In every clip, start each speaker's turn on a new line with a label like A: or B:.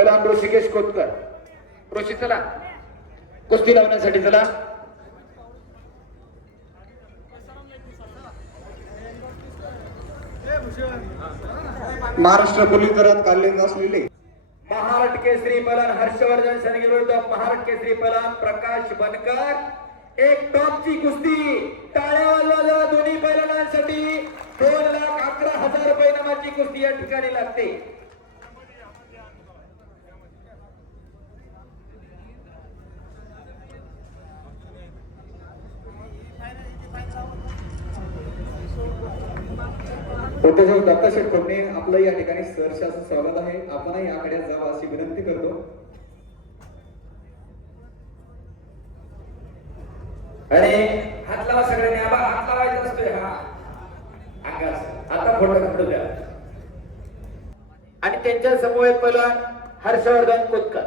A: पहिला ऋषिकेश कोतकर ऋषी चला. कुस्ती लावण्यासाठी चला.
B: महाराष्ट्र पोलीस दलात कार्यरत असलेले
A: महाराष्ट्र केसरी पलान हर्षवर्धन सनगे विरुद्ध महाराष्ट्र केसरी पलान प्रकाश बनकर. एक टॉपची कुस्ती टाळ्या दोन्ही पैलवानांसाठी दोन लाख अकरा हजार रुपये नामाची कुस्ती या ठिकाणी लागते.
B: प्रोफेसर दत्ताशेठ कोमणे आपलं या ठिकाणी सहर्ष असं स्वागत आहे. आपणही आकड्यात जावा अशी विनंती करतो.
A: आणि हात लावा सगळ्यांनी आबा हात लावायचा असतोय हा. आकाश आता फोटो काढू द्या आणि त्यांच्यासमोर पैलवान हर्षवर्धन कोतकर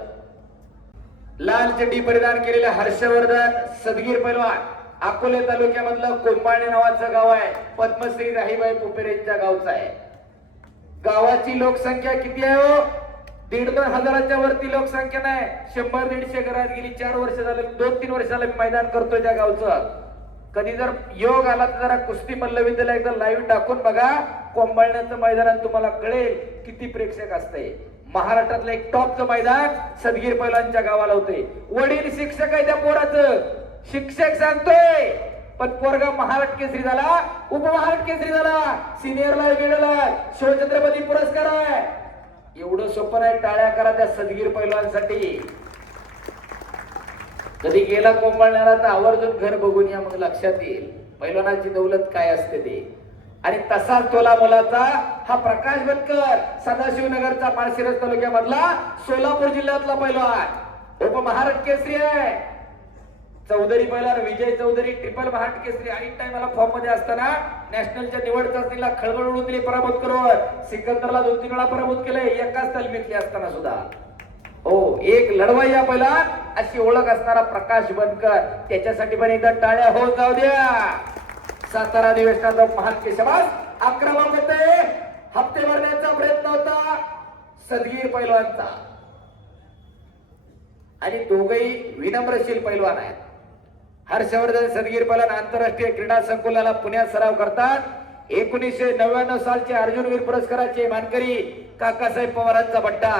A: लाल चड्डी परिधान केलेला हर्षवर्धन सदगीर पैलवान अकोले तालुक्यामधलं कोंबाणे नावाचं गाव आहे. पद्मश्री राहीबाई पोपेरेंच्या गावचं आहे. गावाची लोकसंख्या किती आहे हो? दीड दोन हजाराच्या वरती लोकसंख्या नाही. शंभर दीडशे घरात गेली चार वर्ष झालं दोन तीन वर्षाला मी मैदान करतोय त्या गावचं. कधी जर योग आला तर जरा कुस्ती मल्ल विद्यालय एकदा लाईव्ह टाकून बघा. कोंबाळण्याचं मैदानात तुम्हाला कळेल किती प्रेक्षक असते. महाराष्ट्रातलं एक टॉपचं मैदान सदगीर पैलांच्या गावाला होते. वडील शिक्षक आहे त्या पोराचं. शिक्षक सांगतोय पण पोरगा महाराष्ट्र केसरी झाला उपमहाराष्ट्र केसरी झाला सिनियरला मिळाला शिवछत्रपती पुरस्कार आहे. एवढं सोपं नाही टाळ्या करा त्या सदगीर पैलवांसाठी कधी गेला कोंबळणारा तर आवर्जून घर बघून या मग लक्षात येईल. पैलवानाची दौलत काय असते ते. आणि तसाच तोला मुलाचा हा प्रकाश बनकर सदाशिवनगरचा पारशिरस तालुक्यामधला सोलापूर जिल्ह्यातला पैलवान. उपमहाराष्ट्र केसरी आहे. चौधरी पहिला विजय चौधरी ट्रिपल महाराष्ट्र केसरी. ऐन टाइमला फॉर्ममध्ये असताना नॅशनलच्या निवड चाचणीला खळबळ उडून दिली पराभूत करून. सिकंदरला दोन तीन वेळा पराभूत केले एकाच तालमीतली असताना सुद्धा. हो एक लढवाई या पहिला अशी ओळख असणारा प्रकाश बनकर. त्याच्यासाठी पण एकदा टाळ्या हो जाऊ द्या. सातारा अधिवेशनाचा महान केशवास अकरा होते. हप्ते भरण्याचा प्रयत्न होता. सदगीर पैलवानचा. आणि दोघही विनम्रशील पैलवान आहेत. हर्षवर्धन सदगीर पलान आंतरराष्ट्रीय क्रीडा संकुलाला पुण्यात सराव करतात. एकोणीसशे नव्याण्णव सालचे अर्जुनवीर पुरस्काराचे मानकरी काकासाहेब पवारांचा भट्टा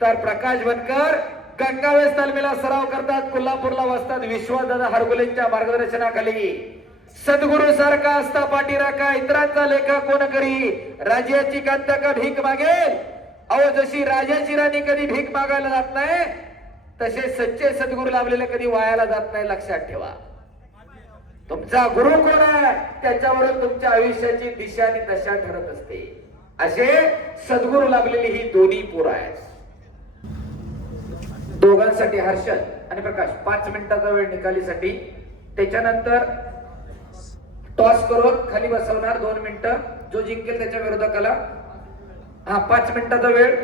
A: तर प्रकाश बनकर गंगावेस तालमीला सराव करतात कोल्हापूरला वसतात विश्वदादा हरगुलेंच्या मार्गदर्शनाखाली. सद्गुरु सारखा असता पाठीराखा इतरांचा लेखा कोण करी? राजाची कांता का भीक मागेल. अहो जशी राजाची राणी कधी भीक मागायला जात नाही तसे सच्चे सद्गुरू लाभलेले कधी वायाला जात नाही लक्षात ठेवा. तुमचा गुरु कोण आहे? त्याच्यावरून तुमच्या आयुष्याची दिशा आणि दशा ठरत असते. असे सद्गुरू लाभलेली ही दोन्ही पोरं आहेत. दोघांसाठी हर्षद आणि प्रकाश पाच मिनिटाचा वेळ निकालीसाठी. त्याच्यानंतर टॉस करून खाली बसवणार दोन मिनिटं. जो जिंकेल त्याच्या विरोधकाला. हा पाच मिनिटाचा वेळ.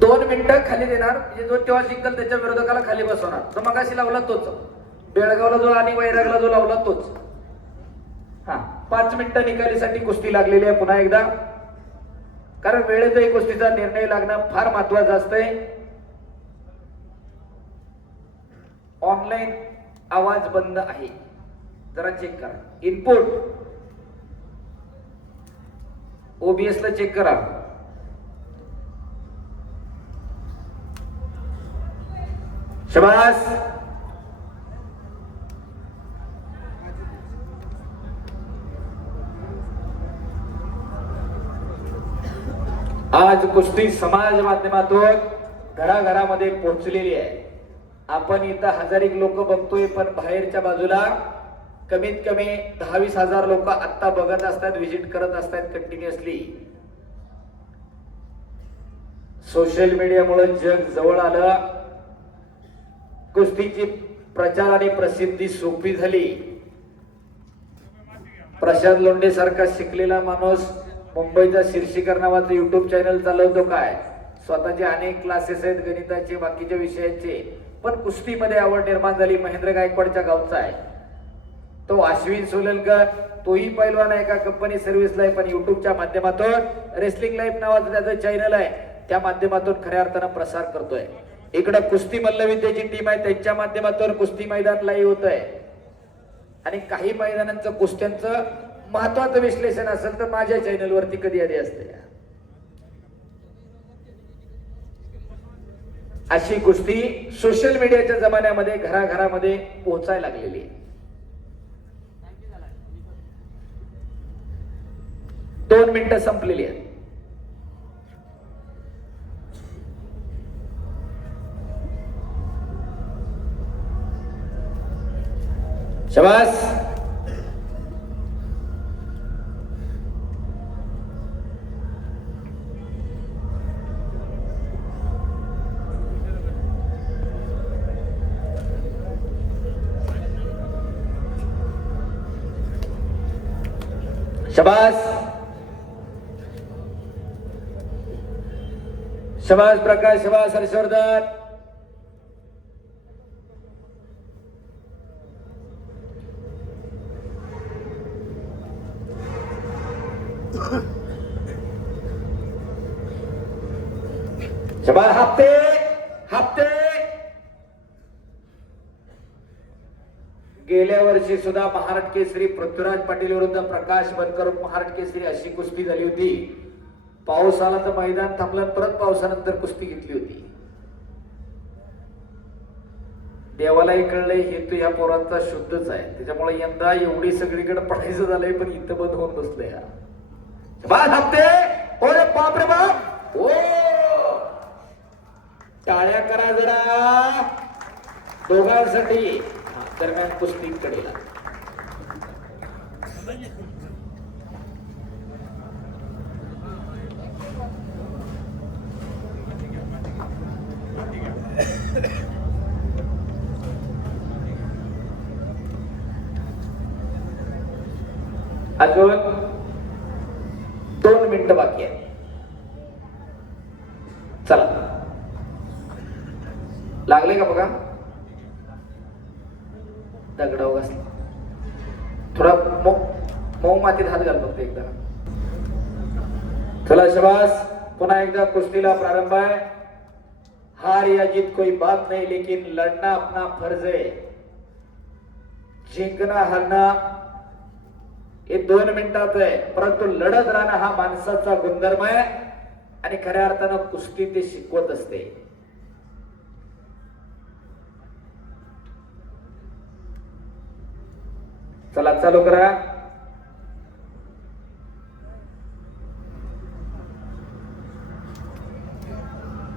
A: दोन मिनिटं खाली देणार. म्हणजे जो तेव्हा जिंकल त्याच्या विरोधकाला खाली बसवणार. जो मगाशी लावला तोच. बेळगावला जो आणि वैरागला जो लावला तोच. हा पाच मिनिटं निकालीसाठी कुस्ती लागलेली आहे पुन्हा एकदा. कारण वेळेतही कुस्तीचा निर्णय लागणं फार महत्वाचं असतंय. ऑनलाईन आवाज बंद आहे. जरा चेक करा. इनपुट ओबीएस ला चेक करा. शबास. आज कुस्ती समाज माध्यमातून घराघरामध्ये पोहोचलेली आहे. आपण इथं हजारिक लोक बघतोय पण बाहेरच्या बाजूला कमीत कमी दहावीस हजार लोक आत्ता बघत असतात व्हिजिट करत असतात कंटिन्युअसली सोशल मीडियामुळे जग जवळ आलं. कुस्तीची प्रचार आणि प्रसिद्धी सोपी झाली. प्रशांत लोंढे सारखा शिकलेला माणूस मुंबईचा शीर्षिकर नावाचं युट्यूब चॅनल चालवतो काय? स्वतःचे अनेक क्लासेस आहेत गणिताचे बाकीच्या विषयाचे. पण कुस्तीमध्ये आवड निर्माण झाली महेंद्र गायकवाडच्या गावचा आहे. तो अश्विन सोलनकर तोही पैलवान आहे का कंपनी सर्व्हिसला आहे पण युट्यूबच्या माध्यमातून रेसलिंग लाईफ नावाचं त्याचं चॅनल आहे. त्या माध्यमातून खऱ्या अर्थानं प्रसार करतोय. इकडे कुस्ती मल्लविद्याची टीम आहे त्यांच्या माध्यमातून कुस्ती मैदान लाईव्ह होत आहे आणि काही मैदानांचं कुस्त्यांचं महत्वाचं विश्लेषण असेल तर माझ्या चॅनलवरती कधी आधी असते. अशी कुस्ती सोशल मीडियाच्या जमान्यामध्ये घराघरामध्ये पोहोचायला लागलेली आहे. दोन मिनिटं संपलेली आहेत. शबास. शबास. शबास प्रकाश शबास हर्षवर्धन. शबास हप्ते हप्ते गेल्या वर्षी सुद्धा महाराष्ट्र केसरी पृथ्वीराज पाटील विरुद्ध प्रकाश बनकर महाराष्ट्र केसरी अशी कुस्ती झाली होती. पाऊस आला तर मैदान थांबलं परत पावसानंतर कुस्ती घेतली होती. देवालाही कळलंय हेतू या पोरांचा शुद्धच आहे. त्याच्यामुळे यंदा एवढी सगळीकडे पडायचं झालंय पण इथं बंद होऊन बसलंय हा. बाळ हप्ते ओरे बाप रे बाप। ओ! टाळ्या करा जरा। दोघांसाठी दरम्यान कुस्ती कडेला. अजून मिनिटं बाकी आहे. चला. लागले का बघा? दगडाव घासला थोडा मऊ मातीत हात घाल फक्त एकदा. चला शबास. पुन्हा एकदा कुस्तीला प्रारंभ आहे. हार या जीत कोई बात नाही लेकिन लढना अपना फर्ज आहे. जिंकणं हारणं हे दोन मिनिटात आहे. परंतु लढत राहणं हा माणसाचा गुणधर्म आहे आणि खऱ्या अर्थानं कुस्ती ते शिकवत असते. चला चालू करा.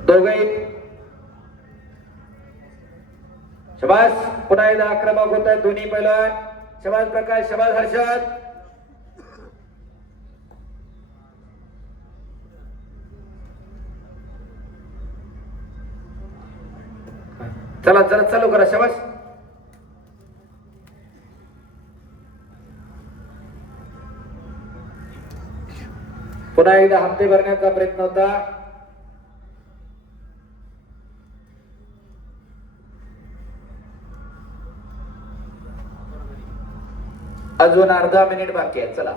A: दोघे शबास पुन्हा एकदा आक्रमक होत आहे दोन्ही पहिला शबास प्रकाश शबास हर्षद. चला चला चालू करा शबास. पुन्हा एकदा हप्ते भरण्याचा प्रयत्न होता. अजून अर्धा मिनिट बाकी आहे चला.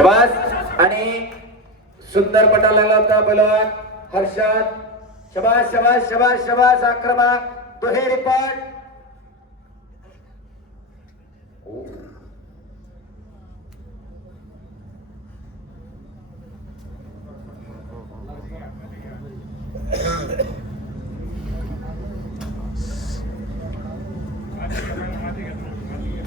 A: शबास. आणि सुंदर पटा लागला होता बलवान हर्षद. शबास शबास शबास शबास. आक्रमक. दुहेरी पट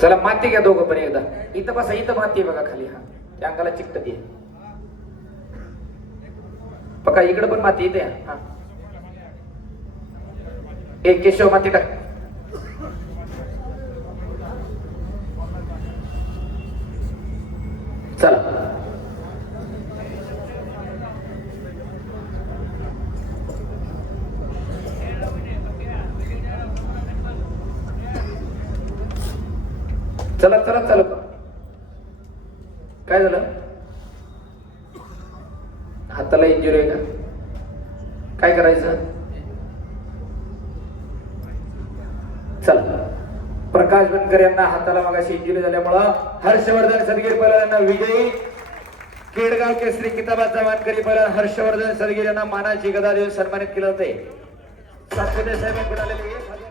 A: चला माती घ्या दोघं पण एकदा. इथं बसा इथं माती आहे बघा खाली हा. त्या अंगाला चिकट दे बघा इकडे पण माती येते हा. एक केशव माती टाक. चला. चला चला चला. काय झालं? हाताला इंजुरी आहे का? काय करायचं? चला. प्रकाश बनकर यांना हाताला मगाशी इंजुरी झाल्यामुळं हर्षवर्धन सदगीर यांना विजयी. केडगाव केसरी किताबाचा मानकरी पहिला हर्षवर्धन सदगीर यांना मानाची गदा देऊन सन्मानित केलं होते. सातपुते साहेब आलेले